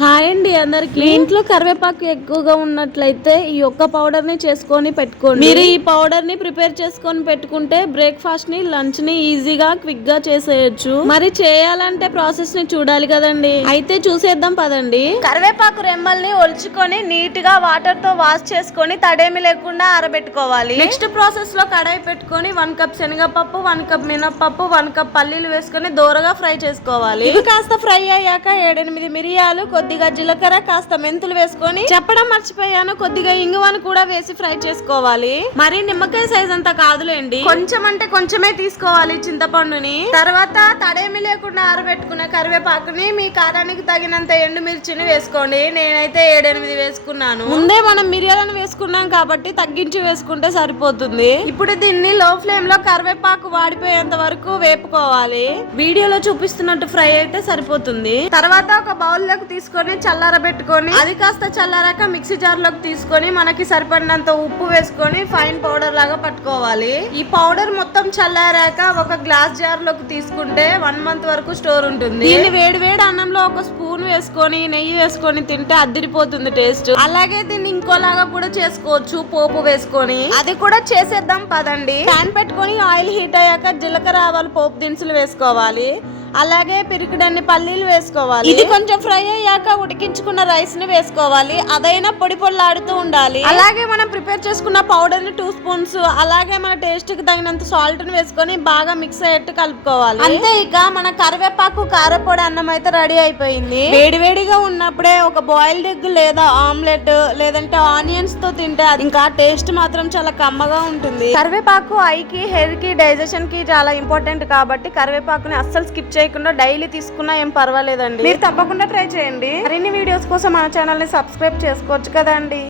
Hi అండి అందరికి. మీ ఇంట్లో కరివేపాకు ఎక్కువగా ఉన్నట్లయితే ఈ ఒక్క పౌడర్ని చేసుకొని పెట్టుకోండి. మీరు ఈ పౌడర్ని ప్రిపేర్ చేసుకొని పెట్టుకుంటే బ్రేక్ఫాస్ట్ని లంచ్ని ఈజీగా క్విక్గా చేసేయచ్చు. మరి చేయాలంటే ప్రాసెస్ని చూడాలి కదండి. అయితే చూసేద్దాం పదండి. కరివేపాకు రెమ్మల్ని ఒలుచుకొని నీట్గా వాటర్తో వాష్ చేసుకొని తడేమి లేకుండా ఆరబెట్టుకోవాలి. నెక్స్ట్ ప్రాసెస్లో కడాయి పెట్టుకొని వన్ కప్ శనగపప్పు వన్ కప్ మినపప్పు వన్ కప్ పల్లీలు వేసుకొని దోరగా ఫ్రై చేసుకోవాలి. ఇవి కాస్త ఫ్రై అయ్యాక ఏడెనిమిది మిరియాలు కొద్దిగా జీలకర్ర కాస్త మెంతులు వేసుకొని చెప్పడం మర్చిపోయాను. కొద్దిగా ఇంగువను కూడా వేసి ఫ్రై చేసుకోవాలి. మరి నిమ్మకాయ సైజ్ అంతా కాదులేండి. కొంచెం అంటే కొంచెమే తీసుకోవాలి చింతపండుని. తర్వాత తడేమి లేకుండా ఆరబెట్టుకున్న కరివేపాకుని మీ కారానికి తగినంత ఎండుమిర్చిని వేసుకోండి. నేనైతే ఏడెనిమిది వేసుకున్నాను. ముందే మనం మిరియాలను వేసుకున్నాం కాబట్టి తగ్గించి వేసుకుంటే సరిపోతుంది. ఇప్పుడు దీన్ని లో ఫ్లేమ్లో కరివేపాకు వాడిపోయేంత వరకు వేపుకోవాలి. వీడియోలో చూపిస్తున్నట్టు ఫ్రై అయితే సరిపోతుంది. తర్వాత ఒక బౌల్లోకి తీసుకొని చల్లారబెట్టుకొని అది కాస్త చల్లారాక మిక్సీ జార్లోకి తీసుకొని మనకి సరిపడినంత ఉప్పు వేసుకొని ఫైన్ పౌడర్ లాగా పట్టుకోవాలి. ఈ పౌడర్ మొత్తం చల్లారాక ఒక గ్లాస్ జార్లోకి తీసుకుంటే వన్ మంత్ వరకు స్టోర్ ఉంటుంది. దీన్ని వేడి వేడి అన్నంలో ఒక స్పూన్ వేసుకొని నెయ్యి వేసుకొని తింటే అద్దిరిపోతుంది టేస్ట్. అలాగే దీన్ని ఇంకోలాగా కూడా చేసుకోవచ్చు పోపు వేసుకొని. అది కూడా చేసేద్దాం పదండి. ప్యాన్ పెట్టుకొని ఆయిల్ హీట్ అయ్యాక జీలకర్ర ఆవాలు పోపు దినుసులు వేసుకోవాలి. అలాగే పిరికిడన్ని పల్లీలు వేసుకోవాలి. ఇది కొంచెం ఫ్రై అయ్యాక ఉడికించుకున్న రైస్ని వేసుకోవాలి. అదైనా పొడి పొడిలాడుతూ ఉండాలి. అలాగే మనం ప్రిపేర్ చేసుకున్న పౌడర్ని టూ స్పూన్స్ అలాగే మన టేస్ట్కి తగినంత సాల్ట్ని వేసుకొని బాగా మిక్స్ అయ్యేట్టు కలుపుకోవాలి. అంతే ఇక మన కరివేపాకు కారపొడి అన్నం అయితే రెడీ అయిపోయింది. వేడి వేడిగా ఉన్నప్పుడే ఒక బాయిల్డ్ ఎగ్ లేదా ఆమ్లెట్ లేదంటే ఆనియన్స్తో తింటే అది ఇంకా టేస్ట్ మాత్రం చాలా కమ్మగా ఉంటుంది. కరివేపాకు ఐకి హెయిర్కి డైజెషన్కి చాలా ఇంపార్టెంట్ కాబట్టి కరివేపాకుని అస్సలు స్కిప్ చేయకుండా డైలీ తీసుకున్నా ఏం పర్వాలేదండి. మీరు తప్పకుండా ట్రై చేయండి. మరిన్ని వీడియోస్ కోసం మన ఛానల్ని సబ్స్క్రైబ్ చేసుకోవచ్చు కదండి.